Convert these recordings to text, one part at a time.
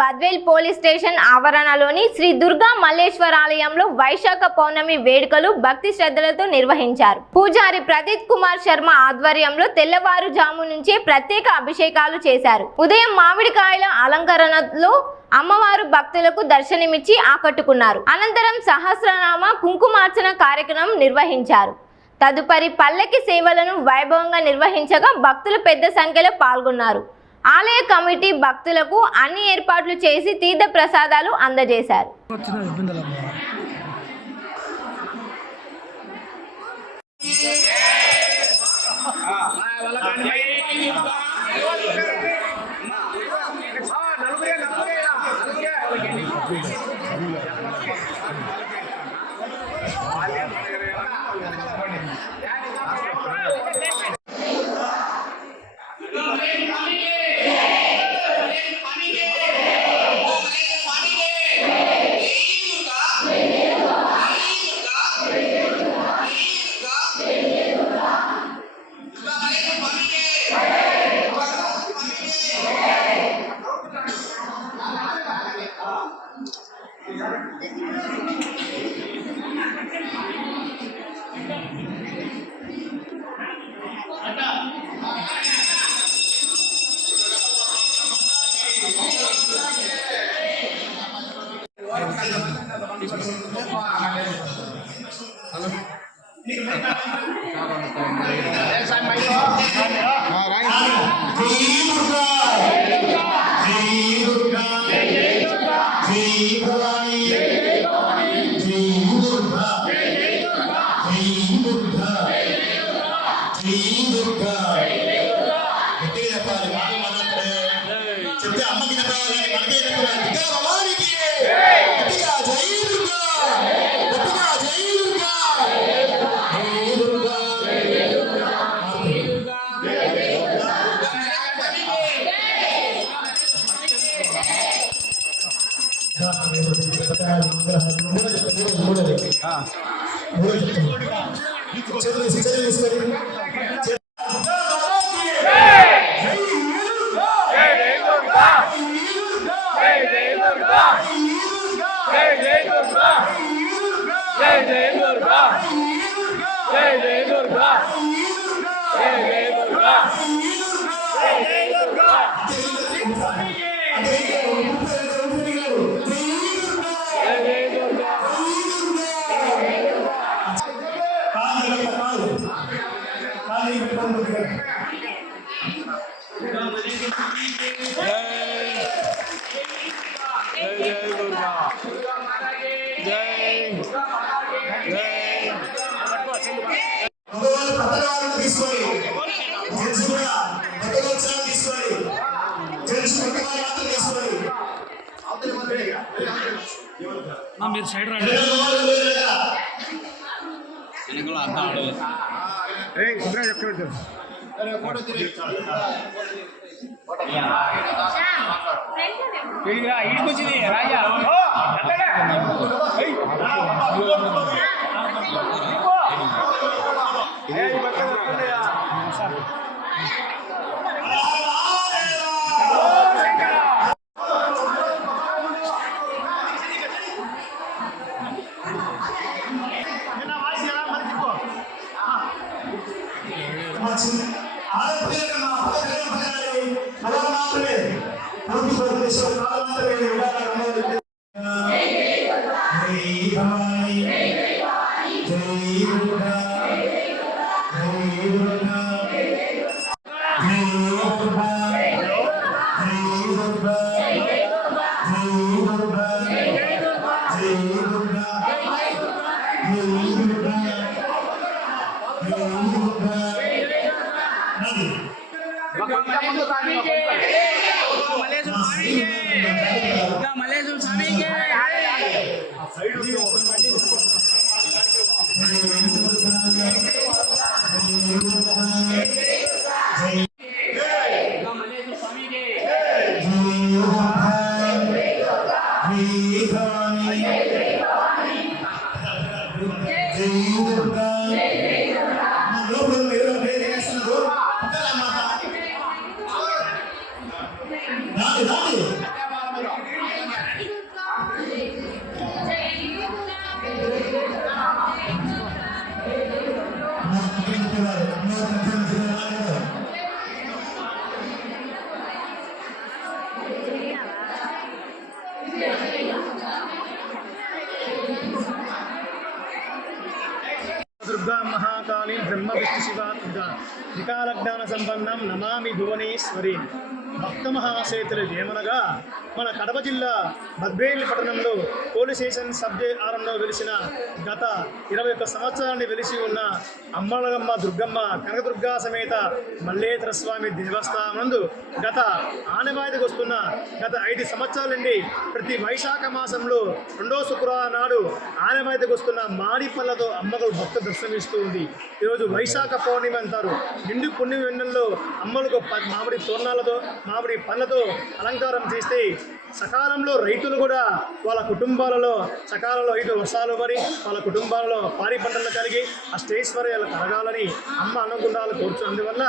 Badvel police station ఆవరణలోని Shri Durga Malleswara ఆలయంలో వైశాఖ పౌర్ణమి వేడుకలు భక్తి శ్రద్ధలతో నిర్వహించారు. పూజారి ప్రదీప్ కుమార్ శర్మ ఆధ్వర్యంలో తెల్లవారుజాము నుంచే ప్రత్యేక అభిషేకాలు చేశారు. ఉదయం మామిడికాయల అలంకరణలో అమ్మవారు భక్తులకు దర్శనమిచ్చి ఆకట్టుకున్నారు. అనంతరం సహస్రనామ కుంకుమార్చన కార్యక్రమం నిర్వహించారు. తదుపరి పల్లకి సేవలను వైభవంగా నిర్వహించగా భక్తులు పెద్ద సంఖ్యలో పాల్గొన్నారు. ఆలయ కమిటీ భక్తులకు అన్ని ఏర్పాట్లు చేసి తీర్థ ప్రసాదాలు అందజేశారు. మీరు సైడ్ రండి. ఈడుకొచ్చింది రాజా దుర్గా మహాకాళీ బ్రహ్మ విష్ణు శివ దుర్గా త్రికాలజ్ఞాన సంపన్నం నమామి భువనేశ్వరి. భక్త మహాసేతులు ఏమనగా మన కడప జిల్లా బద్వేలి పట్టణంలో పోలీస్ స్టేషన్ సబ్ ఆరంలో వెలిసిన గత 21 సంవత్సరాన్ని వెలిసి ఉన్న అమ్మలగమ్మ దుర్గమ్మ కనకదుర్గా సమేత మల్లేశ్వర స్వామి దేవస్థానం గత ఆనవాయితీకి వస్తున్న గత 5 సంవత్సరాల నుండి ప్రతి వైశాఖ మాసంలో 2వ శుక్రవారం నాడు ఆనవాయితీకి వస్తున్న మాడిపళ్ళతో అమ్మకు భక్త దర్శనమిస్తూ ఉంది. ఈరోజు వైశాఖ పౌర్ణమి అంటారు. నిండు పుణ్యమి వెన్నెల్లో అమ్మలకు మామిడి తోరణాలతో మామిడి పండ్లతో అలంకారం చేస్తే సకాలంలో రైతులు కూడా వాళ్ళ కుటుంబాలలో సకాలంలో 5 వర్షాలు పడి వాళ్ళ కుటుంబాలలో పాడి పంటలు కలిగి అష్టైశ్వర్యాలు కలగాలని అమ్మ అనుగుణాలు కోరుచు. అందువల్ల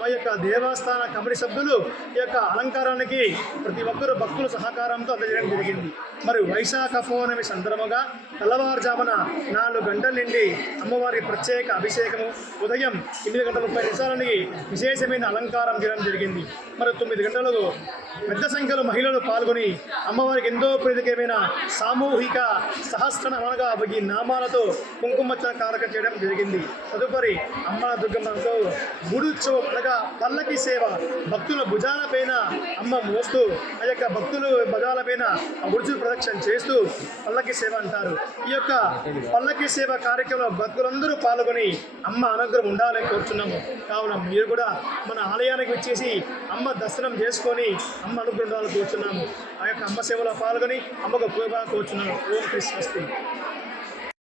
మా యొక్క దేవస్థాన కమిటీ సభ్యులు ఈ యొక్క అలంకారానికి ప్రతి ఒక్కరూ భక్తుల సహకారంతో అందజేయడం జరిగింది. మరి వైశాఖ పౌర్ణమి సందర్భంగా తెల్లవారుజామున 4 గంటల నుండి అమ్మవారి ప్రత్యేక అభిషేకము, ఉదయం 8:30 విశేషమైన అలంకారం చేయడం జరిగింది. మరి 9 గంటలకు పెద్ద సంఖ్యలో మహిళలు పాల్గొని అమ్మవారికి ఎంతో ప్రీతికరమైన సామూహిక సహస్రనామ అనగా ఈ నామాలతో కుంకుమర్చన కారకం చేయడం జరిగింది. తదుపరి అమ్మ దుర్గమ్మతో గుడుత్సవం అనగా పల్లకి సేవ భక్తుల భుజాలపైన అమ్మ మోస్తూ ఆ యొక్క భక్తులు భుజాలపైన ఆ గుడుచు ప్రదక్షిణ చేస్తూ పల్లకి సేవ అంటారు. ఈ యొక్క పల్లకి సేవ కార్యక్రమంలో భక్తులందరూ పాల్గొని అమ్మ అనుగ్రహం ఉండాలని కోరుచున్నాము. కావున మీరు కూడా మన ఆలయానికి వచ్చేసి అమ్మ దర్శనం చేసుకొని అమ్మ అనుగ్రహం ఉండాలని కోరుచున్నాము. ఆ యొక్క అమ్మ సేవలో పాల్గొని అమ్మకు ఉపయోగ కోరుచున్నాము. ఓం కృష్ణస్తి.